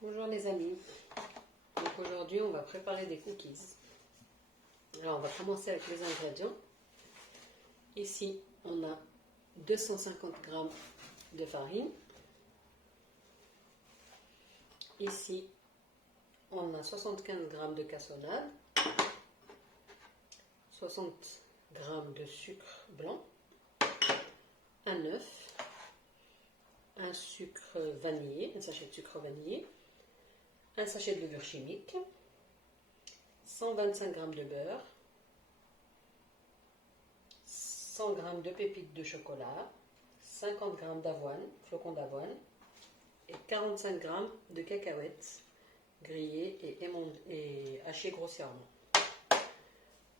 Bonjour les amis, donc aujourd'hui on va préparer des cookies. Alors on va commencer avec les ingrédients. Ici on a 250 g de farine. Ici on a 75 g de cassonade, 60 g de sucre blanc, un œuf, un sucre vanillé, un sachet de sucre vanillé, un sachet de levure chimique, 125 g de beurre, 100 g de pépites de chocolat, 50 g d'avoine, flocons d'avoine et 45 g de cacahuètes grillées et hachées grossièrement.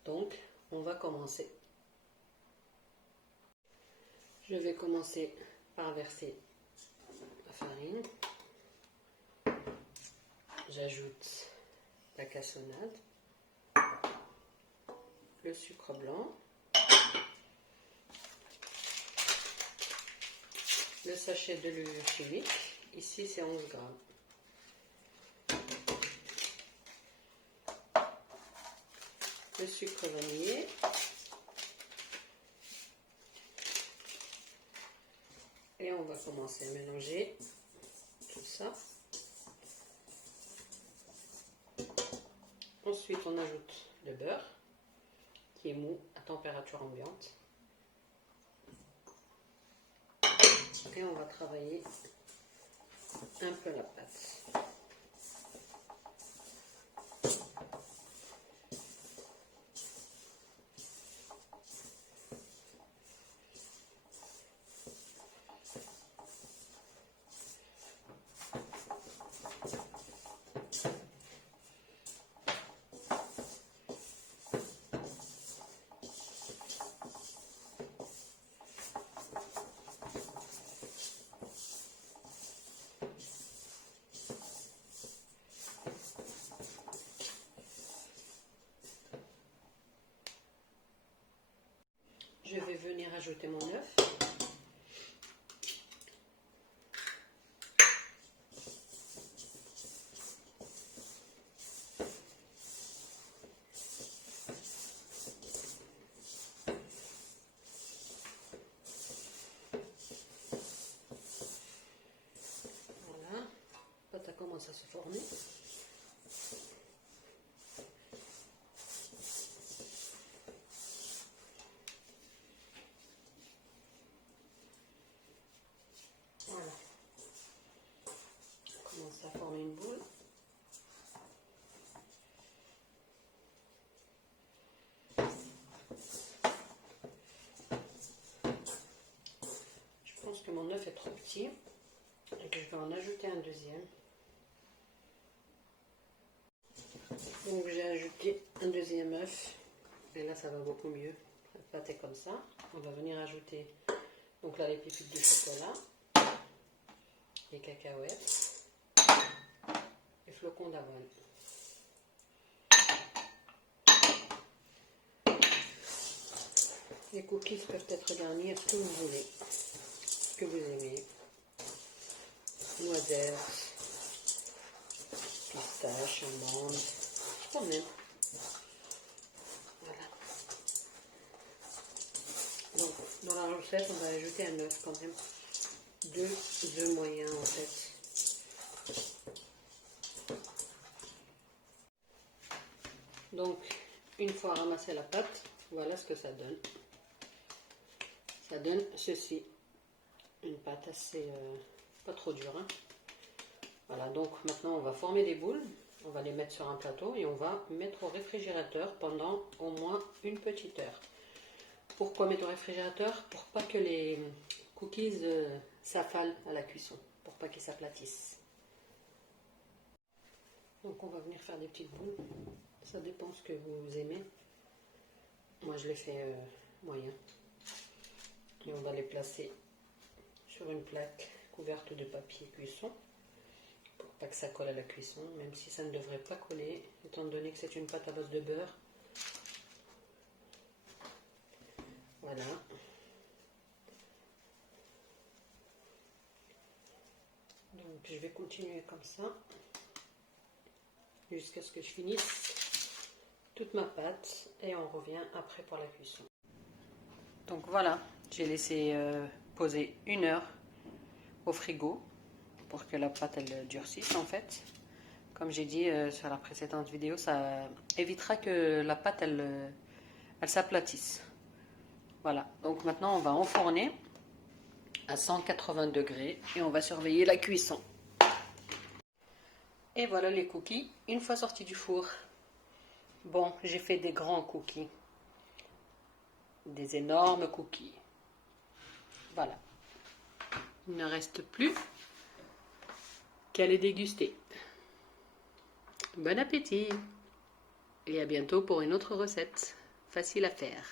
Donc, on va commencer. Je vais commencer par verser la farine. J'ajoute la cassonade, le sucre blanc, le sachet de levure chimique, ici c'est 11 g, le sucre vanillé, et on va commencer à mélanger tout ça. Ensuite on ajoute le beurre qui est mou à température ambiante. Et on va travailler un peu la pâte. Je vais venir ajouter mon œuf. Voilà, la pâte commence à se former. Voilà, on commence à former une boule. Je pense que mon œuf est trop petit et que je vais en ajouter un deuxième. Donc j'ai ajouté un deuxième œuf et là ça va beaucoup mieux. La pâte est comme ça. On va venir ajouter donc là les pépites de chocolat, les cacahuètes, les flocons d'avoine. Les cookies peuvent être garnis à ce que vous voulez, ce que vous aimez. Noisettes, pistaches, amandes, quand même. Voilà. Donc, dans la recette, on va ajouter un œuf quand même. 2 œufs moyens en fait. Donc, une fois ramassé la pâte, voilà ce que ça donne. Ça donne ceci. Une pâte assez, pas trop dure. Hein. Voilà, donc maintenant on va former des boules. On va les mettre sur un plateau et on va mettre au réfrigérateur pendant au moins une petite heure. Pourquoi mettre au réfrigérateur? Pour pas que les cookies s'affalent à la cuisson, pour pas qu'ils s'aplatissent. Donc on va venir faire des petites boules. Ça dépend ce que vous aimez. Moi je les fais moyen. Et on va les placer sur une plaque couverte de papier cuisson pour pas que ça colle à la cuisson, même si ça ne devrait pas coller étant donné que c'est une pâte à base de beurre. Voilà. Donc je vais continuer comme ça. jusqu'à ce que je finisse toute ma pâte et on revient après pour la cuisson. Donc voilà, j'ai laissé poser 1 heure au frigo pour que la pâte elle durcisse en fait. Comme j'ai dit sur la précédente vidéo, ça évitera que la pâte elle s'aplatisse. Voilà, donc maintenant on va enfourner à 180 degrés et on va surveiller la cuisson. Et voilà les cookies, une fois sortis du four. Bon, j'ai fait des grands cookies. Des énormes cookies. Voilà. Il ne reste plus qu'à les déguster. Bon appétit! Et à bientôt pour une autre recette. Facile à faire.